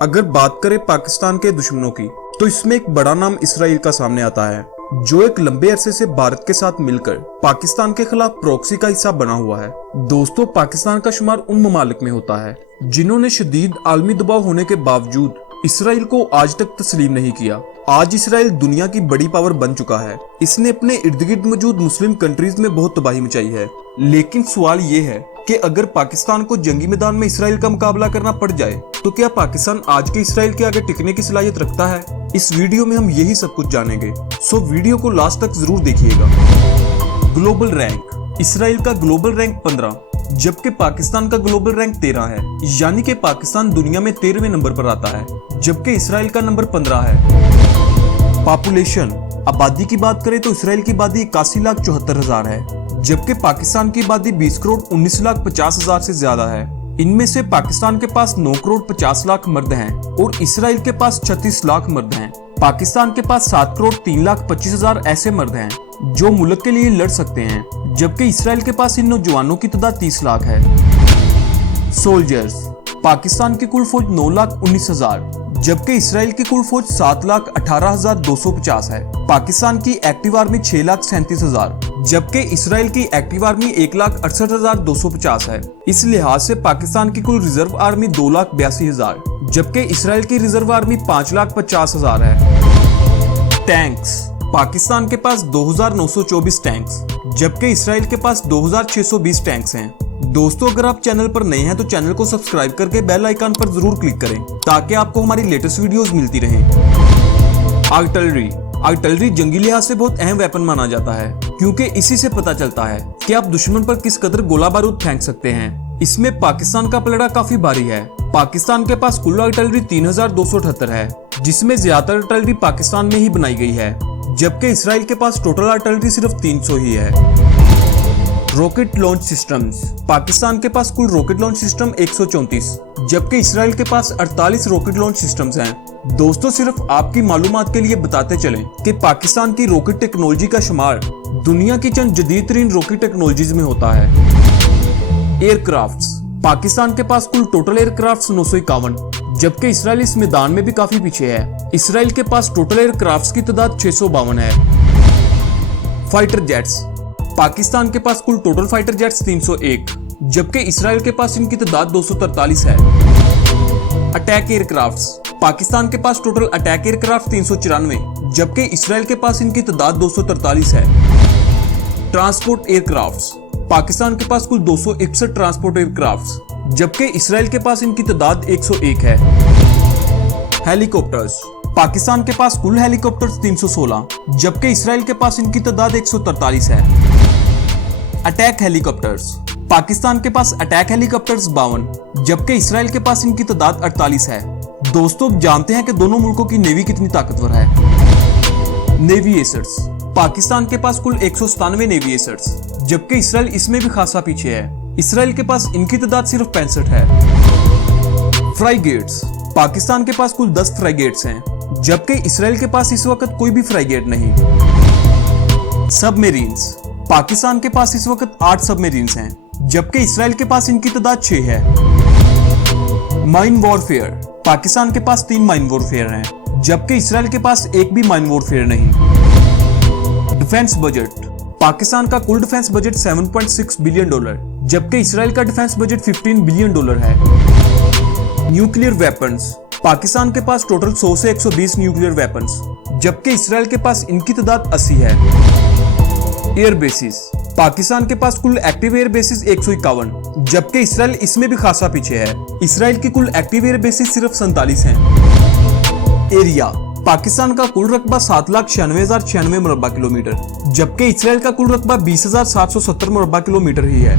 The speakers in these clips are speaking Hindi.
अगर बात करें पाकिस्तान के दुश्मनों की, तो इसमें एक बड़ा नाम इसराइल का सामने आता है, जो एक लंबे अरसे से भारत के साथ मिलकर पाकिस्तान के खिलाफ प्रॉक्सी का हिस्सा बना हुआ है। दोस्तों, पाकिस्तान का शुमार उन ममालिक में होता है जिन्होंने शदीद आलमी दबाव होने के बावजूद इसराइल को आज तक तस्लीम नहीं किया। आज इसराइल दुनिया की बड़ी पावर बन चुका है। इसने अपने इर्द गिर्द मौजूद मुस्लिम कंट्रीज में बहुत तबाही मचाई है। लेकिन सवाल ये है कि अगर पाकिस्तान को जंगी मैदान में इसराइल का मुकाबला करना पड़ जाए, तो क्या पाकिस्तान आज के इसराइल के आगे टिकने की सलाहियत रखता है? इस वीडियो में हम यही सब कुछ जानेंगे, सो वीडियो को लास्ट तक जरूर देखिएगा। Global rank. इसराइल का ग्लोबल रैंक 15, जबकि पाकिस्तान का ग्लोबल रैंक 13 है। यानी कि पाकिस्तान दुनिया में 13वें नंबर पर आता है, जबकि इसराइल का नंबर 15 है। पॉपुलेशन, आबादी की बात करें तो इसराइल की आबादी 81,74,000 है, जबकि पाकिस्तान की आबादी 20,19,50,000 से ज्यादा है। इनमें से पाकिस्तान के पास 9,50,00,000 मर्द हैं और इसराइल के पास 36 लाख मर्द हैं। पाकिस्तान के पास 7,03,25,000 ऐसे मर्द हैं जो मुल्क के लिए लड़ सकते हैं, जबकि इसराइल के पास इन नौजवानों की तादाद 30 लाख है। सोल्जर्स। पाकिस्तान की कुल फौज 9,19,000, जबकि इसराइल की कुल फौज 7,18,250 है। पाकिस्तान की एक्टिव आर्मी 6,37,000, जबकि इसराइल की एक्टिव आर्मी 1,68,250 है। इस लिहाज से पाकिस्तान की कुल रिजर्व आर्मी 2,82,000, जबकि इसराइल की रिजर्व आर्मी 5,50,000 है। टैंक्स। पाकिस्तान के पास 2,924 टैंक्स, जबकि इसराइल के पास 2,620 टैंक्स हैं। दोस्तों, अगर आप चैनल पर नए हैं तो चैनल को सब्सक्राइब करके बेल आइकन पर जरूर क्लिक करें, ताकि आपको हमारी लेटेस्ट वीडियोस मिलती रहें। आर्टिलरी। आर्टिलरी जंगी लिहाज से बहुत अहम वेपन माना जाता है, क्योंकि इसी से पता चलता है कि आप दुश्मन पर किस कदर गोला बारूद फेंक सकते हैं। इसमें पाकिस्तान का पलड़ा काफी भारी है। पाकिस्तान के पास कुल आर्टिलरी 3,278 है, जिसमें ज्यादातर आर्टिलरी पाकिस्तान में ही बनाई गई है, जबकि इसराइल के पास टोटल आर्टिलरी सिर्फ 300 ही है। Rocket launch systems. पाकिस्तान के पास कुल रॉकेट लॉन्च सिस्टम 134, जबकि इसराइल के पास 48 रॉकेट लॉन्च सिस्टम्स हैं। दोस्तों, सिर्फ आपकी मालूमात के लिए बताते चलें कि पाकिस्तान की रॉकेट टेक्नोलॉजी का शुमार दुनिया की चंद जदीद तरीन रॉकेट टेक्नोलॉजीज में होता है। एयरक्राफ्ट्स। पाकिस्तान के पास कुल टोटल एयरक्राफ्ट्स 951, जबकि इसराइल इस मैदान में भी काफी पीछे है। इसराइल के पास टोटल एयरक्राफ्ट्स की तादाद 652 है। Fighter jets. पाकिस्तान के पास कुल टोटल फाइटर जेट्स 301, जबकि इसराइल के पास इनकी तादाद 243 है। Attack aircrafts. पाकिस्तान के पास टोटल अटैक एयरक्राफ्ट 394, जबकि इसराइल के पास इनकी तादाद 243 है। Transport aircrafts. पाकिस्तान के पास कुल 261 ट्रांसपोर्ट एयरक्राफ्ट्स, जबकि इसराइल के पास इनकी तादाद 101 है। हेलीकॉप्टर्स। पाकिस्तान के पास कुल हेलीकॉप्टर्स 316, जबकि इसराइल के पास इनकी तादाद 143 है। Attack helicopters. पाकिस्तान के पास अटैक हेलीकॉप्टर्स 52, जबकि इसराइल के पास इनकी तादाद 48 है। दोस्तों, जानते हैं कि दोनों मुल्कों की नेवी कितनी ताकतवर है। नेवी एसर्ट्स। पाकिस्तान के पास कुल 197 नेवी एसर्ट्स, जबकि इसराइल इसमें भी खासा पीछे है। इसराइल के पास इनकी तादाद सिर्फ 65 है। फ्राइगेट्स। पाकिस्तान के पास कुल 10 फ्राइगेट्स हैं, जबकि इसराइल के पास इस वक्त कोई भी फ्राइगेट नहीं। सबमरीन्स। पाकिस्तान के पास इस वक्त 8 सबमरीन्स हैं, जबकि इसराइल के पास इनकी तादाद 6 है। Mine warfare. पाकिस्तान के पास 3 माइन वॉरफेयर हैं, जबकि इसराइल के पास एक भी माइन वॉरफेयर नहीं। Defence budget. पाकिस्तान का कुल डिफेंस बजट $7.6 बिलियन, जबकि इसराइल का डिफेंस बजट $15 बिलियन है। Nuclear weapons. पाकिस्तान के पास टोटल 100 से 120 न्यूक्लियर वेपन्स, जबकि इसराइल के पास इनकी तादाद 80 है। Air bases. पाकिस्तान के पास कुल एक्टिव एयर बेसिस 151, जबकि इसराइल इसमें भी खासा पीछे है। इसराइल की कुल एक्टिव एयर बेसिस सिर्फ 47 हैं। एरिया। पाकिस्तान का कुल रकबा 7,96,096 मुरब्बा किलोमीटर, जबकि इसराइल का कुल रकबा 20,770 मुरब्बा किलोमीटर ही है।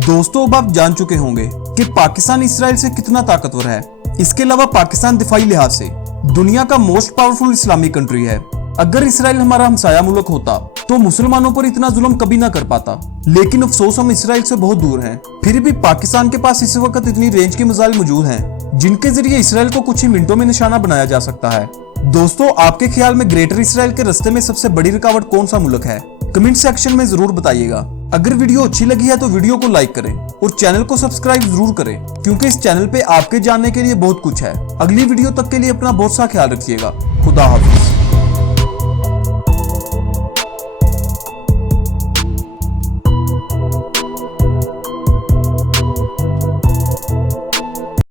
दोस्तों, अब आप जान चुके होंगे कि पाकिस्तान इसराइल से कितना ताकतवर है। इसके अलावा पाकिस्तान दिफाई लिहाज से दुनिया का मोस्ट पावरफुल इस्लामिक कंट्री है। अगर इसराइल हमारा हमसाया मुल्क होता तो मुसलमानों पर इतना जुल्म कभी ना कर पाता, लेकिन अफसोस हम इसराइल से बहुत दूर हैं। फिर भी पाकिस्तान के पास इस वक्त इतनी रेंज के मिसाइल मौजूद हैं, जिनके जरिए इसराइल को कुछ ही मिनटों में निशाना बनाया जा सकता है। दोस्तों, आपके ख्याल में ग्रेटर इसराइल के रास्ते में सबसे बड़ी रुकावट कौन सा मुल्क है? कमेंट सेक्शन में जरूर बताइएगा। अगर वीडियो अच्छी लगी है तो वीडियो को लाइक करें और चैनल को सब्सक्राइब जरूर करें, क्योंकि इस चैनल पे आपके जानने के लिए बहुत कुछ है। अगली वीडियो तक के लिए अपना बहुत सा ख्याल रखिएगा। खुदा हाफिज।